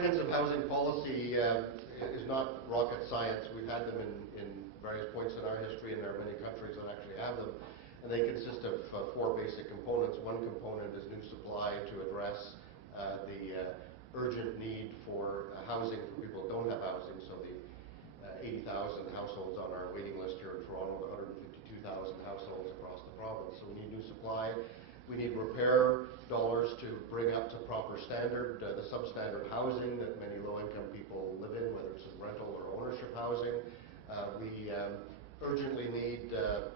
comprehensive housing policy is not rocket science. We've had them in various points in our history, and there are many countries that actually have them. And they consist of four basic components. One component is new supply to address the urgent need for housing for people who don't have housing. So the 80,000 households on our waiting list here in Toronto, the 152,000 households across the province. So we need new supply. We need repair dollars to bring up to proper standard the substandard housing that many low-income people live in, whether it's in rental or ownership housing. We urgently need to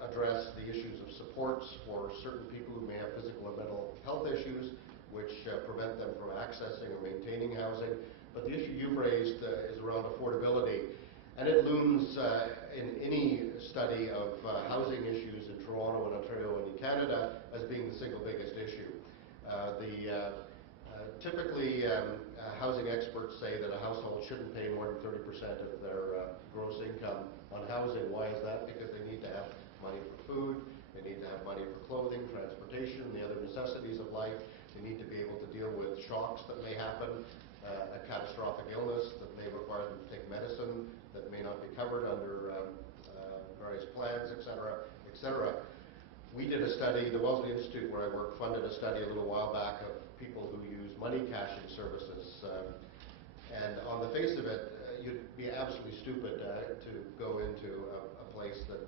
address the issues of supports for certain people who may have physical and mental health issues, which prevent them from accessing or maintaining housing. But the issue you've raised is around affordability. And it looms in any study of housing issues in Toronto and Ontario and in Canada as being the single biggest issue. Typically, housing experts say that a household shouldn't pay more than 30% of their gross income on housing. Why is that? Because they need to have money for food, they need to have money for clothing, transportation, the other necessities of life. They need to be able to deal with shocks that may happen, a catastrophic illness that may require them to take medicine that may not be covered under various plans, et cetera, et cetera. We did a study, the Wellesley Institute where I work funded a study a little while back of people who use money cashing services. And on the face of it, you'd be absolutely stupid to go into a place that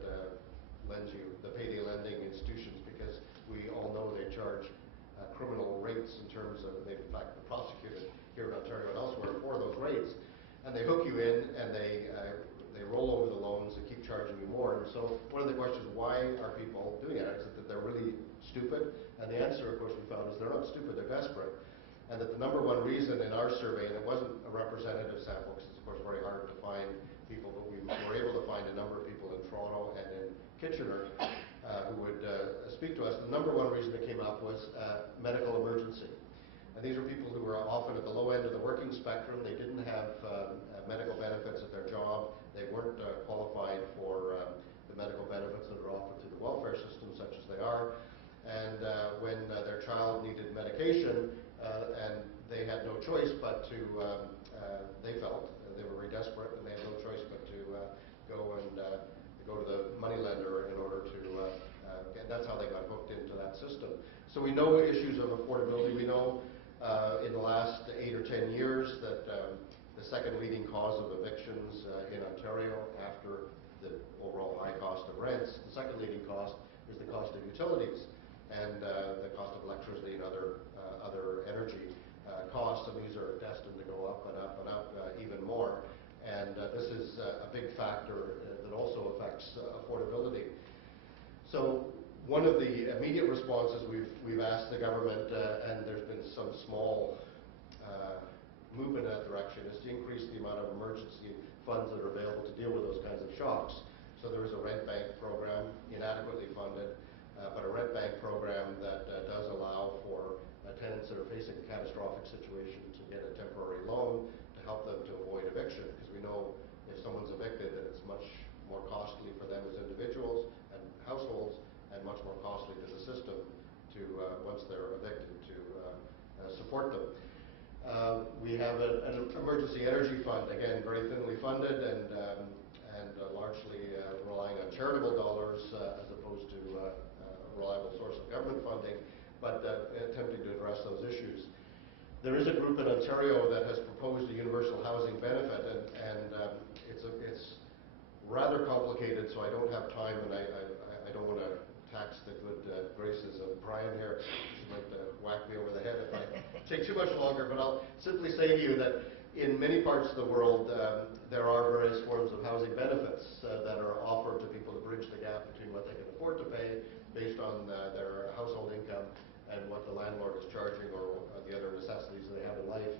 lends you the payday lending institutions, because we all know they charge criminal rates in terms of, they've in fact been prosecuted here in Ontario and elsewhere for those rates. And they hook you in and they roll over the loans and keep charging you more. And so one of the questions, why are people doing it? Is it that they're really stupid? And the answer, of course, we found is they're not stupid, they're desperate. And that the number one reason in our survey, and it wasn't a representative sample because it's of course very hard to find people, but we were able to find a number of people in Toronto and in Kitchener who would speak to us. The number one reason that came up was medical emergency. And these were people who were often at the low end of the working spectrum. They didn't have medical benefits at their job. They weren't qualified for the medical benefits that are offered through the welfare system, such as they are. And when their child needed medication, and they had no choice but to, they felt they were very desperate, and they had no choice but to go to the moneylender in order to, and that's how they got hooked into that system. So we know issues of affordability. We know in the last 8 or 10 years that the second leading cause of evictions in Ontario, after the overall high cost of rents, the second leading cost is the cost of utilities and the cost of electricity and other energy costs, and these are destined to go up and up and up even more. And this is a big factor that also affects affordability. So one of the immediate responses we've asked the government, and there's been some small movement in that direction, is to increase the amount of emergency funds that are available to deal with those kinds of shocks. So there is a rent bank program, inadequately funded, but a rent bank program that does allow for tenants that are facing a catastrophic situation to get a temporary loan to help them to avoid eviction, because we know if someone's evicted that it's much more costly for them as individuals and households, and much more costly to the system to, once they're evicted, to support them. We have an emergency energy fund, again very thinly funded and largely relying on charitable dollars as opposed to a reliable source of government funding, but attempting to address those issues. There is a group in Ontario that has proposed a universal housing benefit, and it's rather complicated, so I don't have time, and I don't want to tax the good graces of Brian here. He might whack me over the head if I take too much longer, but I'll simply say to you that in many parts of the world there are various forms of housing benefits that are offered to people to bridge the gap between what they can afford to pay based on their household income and what the landlord is charging, or the other necessities that they have in life.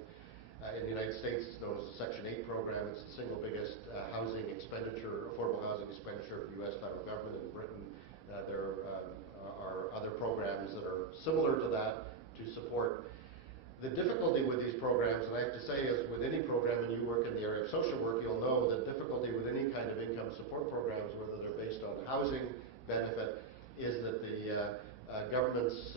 In the United States, it's known as the Section 8 program. It's the single biggest housing expenditure, affordable housing expenditure of the U.S. federal government. In Britain, there are other programs that are similar to that to support. The difficulty with these programs, and I have to say, is with any program, and you work in the area of social work, you'll know the difficulty with any kind of income support programs, whether they're based on housing benefit, is that the governments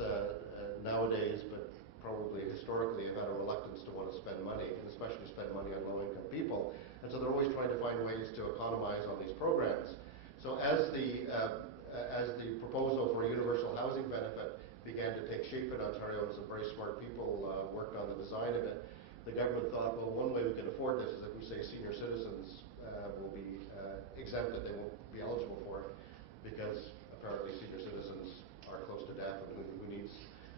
nowadays, but probably historically have had a reluctance to want to spend money, and especially spend money on low-income people. And so they're always trying to find ways to economize on these programs. So as the proposal for a universal housing benefit began to take shape in Ontario, and some very smart people worked on the design of it, the government thought, well, one way we can afford this is if we say senior citizens will be exempted, they won't be eligible for it, because apparently senior citizens are close to death, and who needs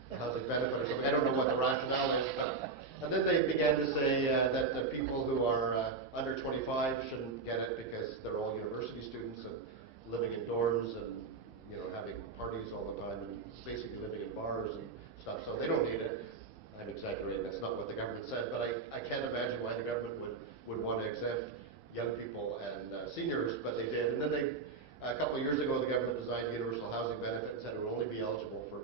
a housing benefit or something. I don't know what the rationale is, but, and then they began to say that the people who are under 25 shouldn't get it because they're all university students and living in dorms and having parties all the time and basically living in bars and stuff, so they don't need it. I'm exaggerating, that's not what the government said, but I can't imagine why the government would want to exempt young people and seniors, but they did. And then a couple of years ago, the government designed universal housing benefit and said it would only be eligible for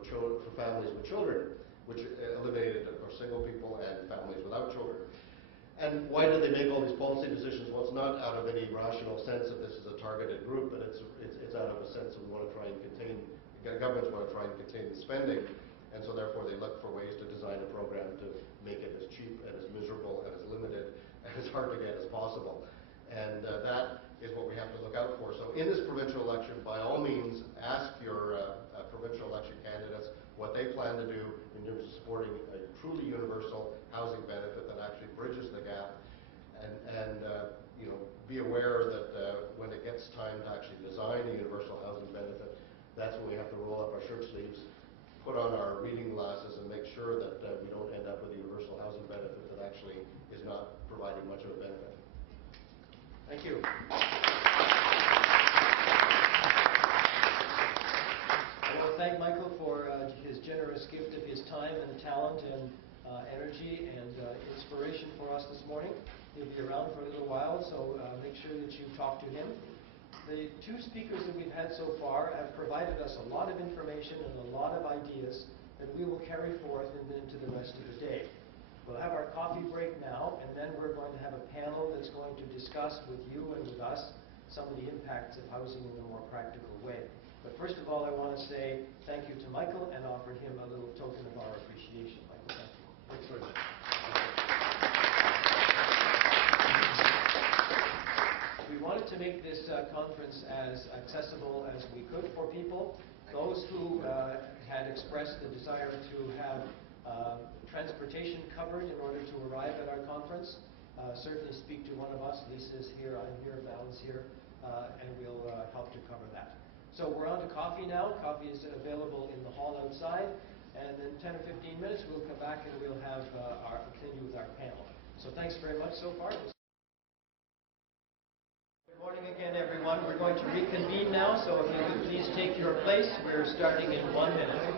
families with children, which eliminated, of course, single people and families without children. And why did they make all these policy decisions? Well, it's not out of any rational sense that this is a targeted group, but it's out of a sense that we want to try and contain, governments want to try and contain the spending, and so therefore they look for ways to design a program to make it as cheap and as miserable and as limited and as hard to get as possible. And that is what we have to look out for. So in this provincial election, by all means, ask your provincial election candidates what they plan to do in terms of supporting a truly universal housing benefit that actually bridges the gap, and be aware that when it gets time to actually design a universal housing benefit, that's when we have to roll up our shirt sleeves, put on our reading glasses, and make sure that we don't end up with a universal housing benefit that actually is not providing much of a benefit. Thank you. I want to thank Michael for his generous gift of his time and talent and energy and inspiration for us this morning. He'll be around for a little while, so make sure that you talk to him. The two speakers that we've had so far have provided us a lot of information and a lot of ideas that we will carry forth into the rest of the day. We'll have our coffee break now, and then we're going to have a panel that's going to discuss with you and with us some of the impacts of housing in a more practical way. But first of all, I want to say thank you to Michael and offer him a little token of our appreciation. Michael, thank you. Thanks very much. We wanted to make this conference as accessible as we could for people. Those who had expressed the desire to have transportation covered in order to arrive at our conference, certainly speak to one of us. Lisa's here, I'm here, Val is here, and we'll help to cover that. So we're on to coffee now. Coffee is available in the hall outside, and in 10 or 15 minutes we'll come back and we'll have continue with our panel. So thanks very much so far. Good morning again, everyone. We're going to reconvene now, so if you would please take your place. We're starting in 1 minute.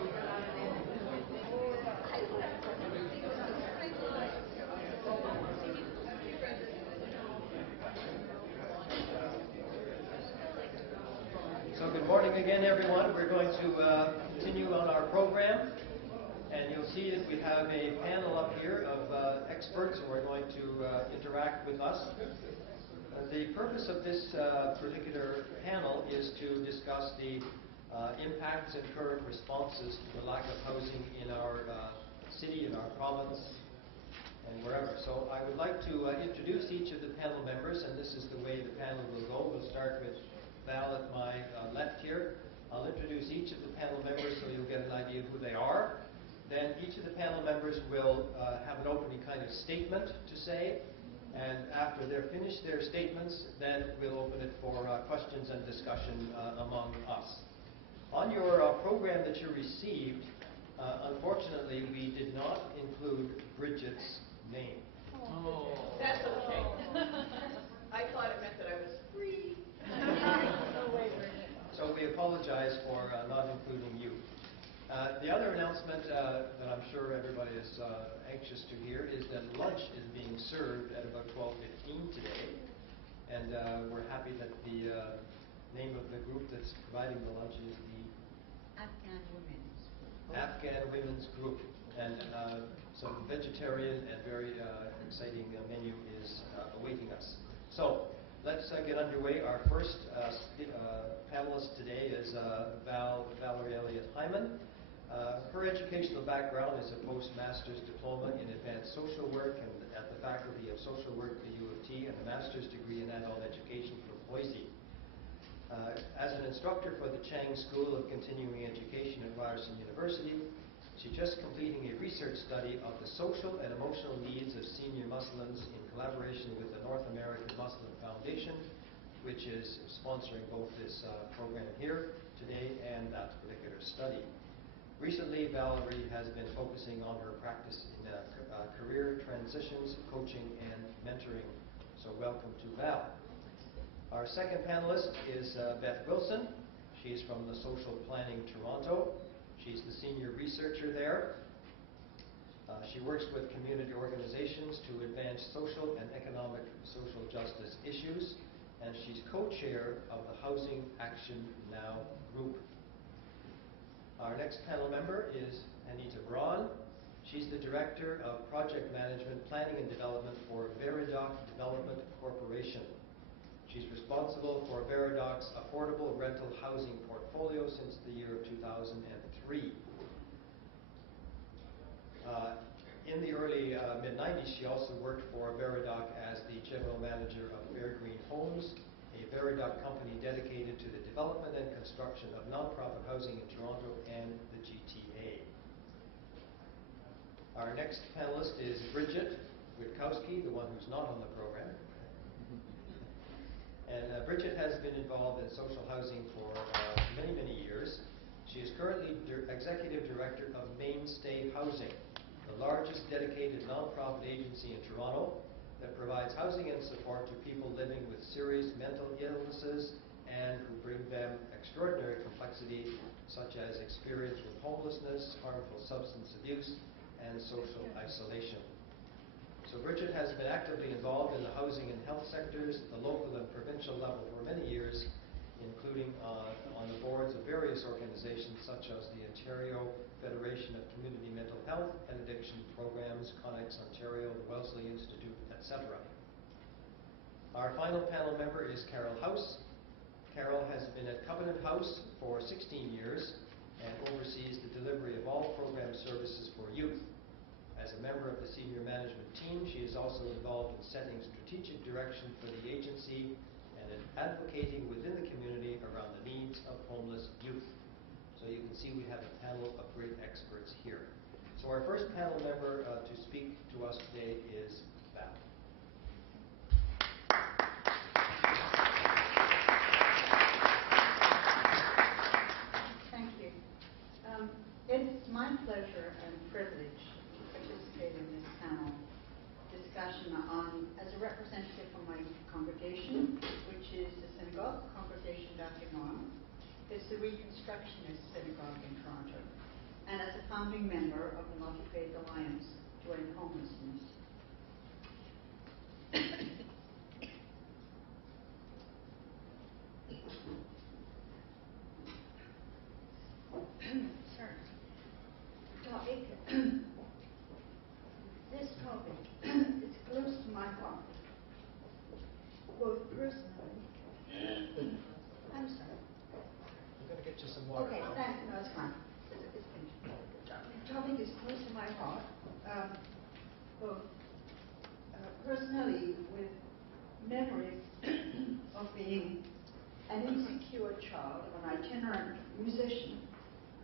So good morning again, everyone. We're going to continue on our program, and you'll see that we have a panel up here of experts who are going to interact with us. The purpose of this particular panel is to discuss the impacts and current responses to the lack of housing in our city, in our province, and wherever. So I would like to introduce each of the panel members, and this is the way the panel will go. We'll start with Val at my left here. I'll introduce each of the panel members so you'll get an idea of who they are. Then each of the panel members will have an opening kind of statement to say, and after they're finished their statements, then we'll open it for questions and discussion among us. On your program that you received, unfortunately, we did not include Bridget's name. Oh. That's okay. I thought it meant that I was free. So we apologize for not including you. The other announcement that I'm sure everybody is anxious to hear is that lunch is being served at about 12:15 today, and we're happy that the name of the group that's providing the lunch is the Afghan Women's Group, and some vegetarian and very exciting menu is awaiting us. So let's get underway. Our first panelist today is Valerie Elliott Hyman. Her educational background is a postmaster's diploma in advanced social work and at the Faculty of Social Work at the U of T, and a master's degree in adult education from Boise. As an instructor for the Chang School of Continuing Education at Ryerson University, she's just completing a research study of the social and emotional needs of senior Muslims in collaboration with the North American Muslim Foundation, which is sponsoring both this program here today and that particular study. Recently, Valerie has been focusing on her practice in career transitions, coaching, and mentoring. So welcome to Val. Our second panelist is Beth Wilson. She's from the Social Planning Toronto. She's the senior researcher there. She works with community organizations to advance social and economic social justice issues, and she's co-chair of the Housing Action Now group. Our next panel member is Anita Braun. She's the Director of Project Management, Planning and Development for Veridoc Development Corporation. She's responsible for Veridoc's affordable rental housing portfolio since the year of 2003. In the early mid-90s, she also worked for Veridoc as the General Manager of Fairgreen Homes, a Veridoc company dedicated to the development and construction of nonprofit housing in Toronto and the GTA. Our next panelist is Bridget Witkowski, the one who's not on the program. And Bridget has been involved in social housing for many, many years. She is currently Executive Director of Mainstay Housing, the largest dedicated nonprofit agency in Toronto that provides housing and support to people living with serious mental illnesses and who bring them extraordinary complexity, such as experience with homelessness, harmful substance abuse, and social isolation. So Bridget has been actively involved in the housing and health sectors at the local and provincial level for many years, including on the boards of various organizations such as the Ontario Federation of Community Mental Health and Addiction Programs, Connex Ontario, the Wellesley Institute, etc. Our final panel member is Carol House. Carol has been at Covenant House for 16 years and oversees the delivery of all program services for youth. As a member of the senior management team, she is also involved in setting strategic direction for the agency and in advocating within the community around the needs of homeless youth. So you can see we have a panel of great experts here. So our first panel member to speak to us today is Val. Thank you. It's my pleasure and privilege to participate in this panel discussion as a representative from my congregation, which is the Synagogue, Congregation d'Arc-et-Noir. It's the Reconstructionist Synagogue in Toronto, and as a founding member of the Multi-Faith Alliance to End Homelessness. This topic is close to my heart, both personally. I'm sorry. I'm going to get you some water. Okay, thanks. No, it's fine. It's finished. The topic is close to my heart, both personally with memories of being an insecure child, an itinerant musician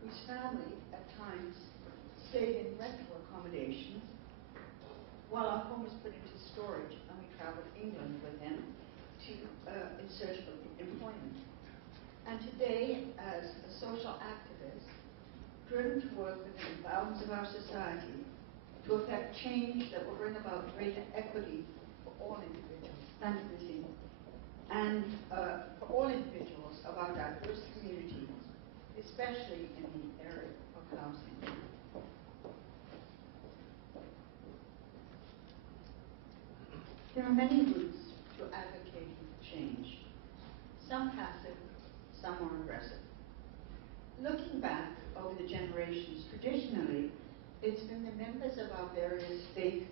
whose family at times stayed in rental accommodations while our home was put into storage, and we traveled England with him in search of employment. And today, as a social activist, driven to work within the bounds of our society to effect change that will bring about greater equity for all individuals, thank you, and for all individuals of our diverse communities, especially in the area of housing. There are many routes to advocating for change, some passive, some more aggressive. Looking back over the generations, traditionally, it's been the members of our various faith